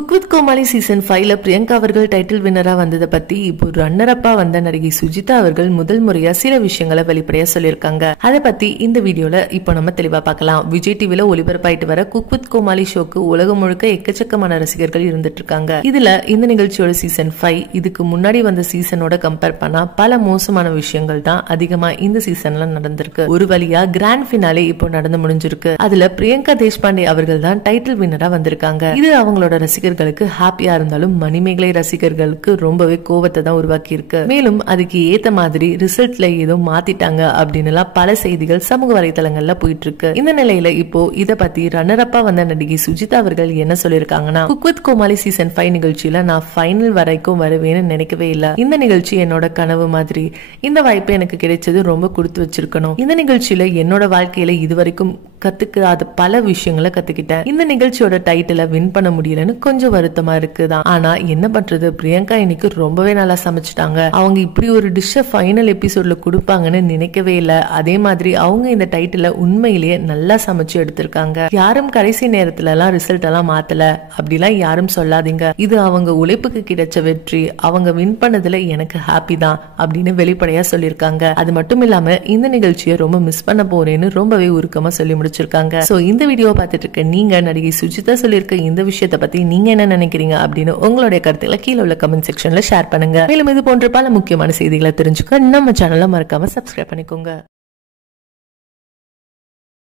Cook with Comali season 5ல பிரியங்கா அவர்கள் title வின்னரா வந்ததை பத்தி இப்போ ரன்னர் அப்பா வந்த நடிகை சுஜிதா அவர்கள் முதல் முறையா சில விஷயங்களை வெளிப்படையா சொல்லியிருக்காங்க. அதை பத்தி இந்த வீடியோல இப்போ நம்ம தெளிவா பார்க்கலாம். விஜய் டிவில ஒளிபரப்பாயிட்டு வர குக் வித் கோமாளி ஷோக்கு உலகம் முழுக்க எக்கச்சக்கமான ரசிகர்கள் இருந்துட்டு இருக்காங்க. இதுல இந்த நிகழ்ச்சியோட சீசன் 5 இதுக்கு முன்னாடி வந்த சீசனோட கம்பேர் பண்ணா பல மோசமான விஷயங்கள் தான் அதிகமா இந்த சீசன்ல நடந்திருக்கு. ஒரு வழியா கிராண்ட் ஃபினாலே இப்போ நடந்து முடிஞ்சிருக்கு. அதுல பிரியங்கா தேஷ்பாண்டே அவர்கள் தான் டைட்டில் வின்னரா வந்திருக்காங்க. இது அவங்களோட ரசிகர்களுக்கு ஹாப்பியா இருந்தாலும் மணிமேகலை ரசிகர்களுக்கு ரொம்பவே கோபத்தை தான் உருவாக்கி இருக்கு. மேலும் அதுக்கு ஏத்த மாதிரி ரிசல்ட்ல ஏதோ மாத்திட்டாங்க அப்படின்னு பல செய்திகள் சமூக வலைதளங்கள்ல போயிட்டு இருக்கு. இந்த நிலையில இப்போ இத பத்தி ரன்னர் அப்பா வந்த நடிகை சுஜிதா அவர்கள் என்ன சொல்லிருக்காங்கன்னா, குக் வித் கோமாளி சீசன் 5 நிகழ்ச்சியில நான் ஃபைனல் வரைக்கும் வருவேன்னு நினைக்கவே இல்ல. இந்த நிகழ்ச்சி என்னோட கனவு மாதிரி. இந்த வாய்ப்பு எனக்கு கிடைச்சது ரொம்ப கொடுத்து வச்சிருக்கணும். இந்த நிகழ்ச்சியில என்னோட வாழ்க்கையில இதுவரைக்கும் கத்துக்காத பல விஷயங்களை கத்துக்கிட்டேன். இந்த நிகழ்ச்சியோட டைட்டில வின் பண்ண முடியலன்னு கொஞ்சம் வருத்தமா இருக்குதான். ஆனா என்ன பண்றது, பிரியங்கா இன்னைக்கு ரொம்பவே நல்லா சமைச்சிட்டாங்க. அவங்க இப்படி ஒரு டிஷ்ஷ ஃபைனல் எபிசோட்ல கொடுப்பாங்கன்னு நினைக்கவே இல்ல. அதே மாதிரி அவங்க இந்த டைட்டில உண்மையிலேயே நல்லா சமைச்சு எடுத்திருக்காங்க. யாரும் கடைசி நேரத்துல எல்லாம் ரிசல்ட் எல்லாம் மாத்தல அப்படிலாம் யாரும் சொல்லாதீங்க. இது அவங்க உழைப்புக்கு கிடைச்ச வெற்றி. அவங்க வின் பண்ணதுல எனக்கு ஹாப்பி தான் அப்படின்னு வெளிப்படையா சொல்லியிருக்காங்க. அது மட்டும் இல்லாம இந்த நிகழ்ச்சியை ரொம்ப மிஸ் பண்ண போறேன்னு ரொம்பவே உருக்கமா சொல்லி முடிச்சிருக்காங்க. சோ இந்த வீடியோ பார்த்துட்டு இருக்க நீங்க நடிகை சுஜிதா சொல்லியிருக்க இந்த விஷயத்தை பத்தி நீங்க என்ன நினைக்கிறீங்க அப்படின்னு உங்களுடைய கருத்துக்களை கீழே உள்ள கமெண்ட் செக்ஷன்ல ஷேர் பண்ணுங்க. மேலும் இது போன்ற பல முக்கியமான செய்திகளை தெரிஞ்சுக்க நம்ம சேனலை மறக்காம சப்ஸ்கிரைப் பண்ணிக்கோங்க.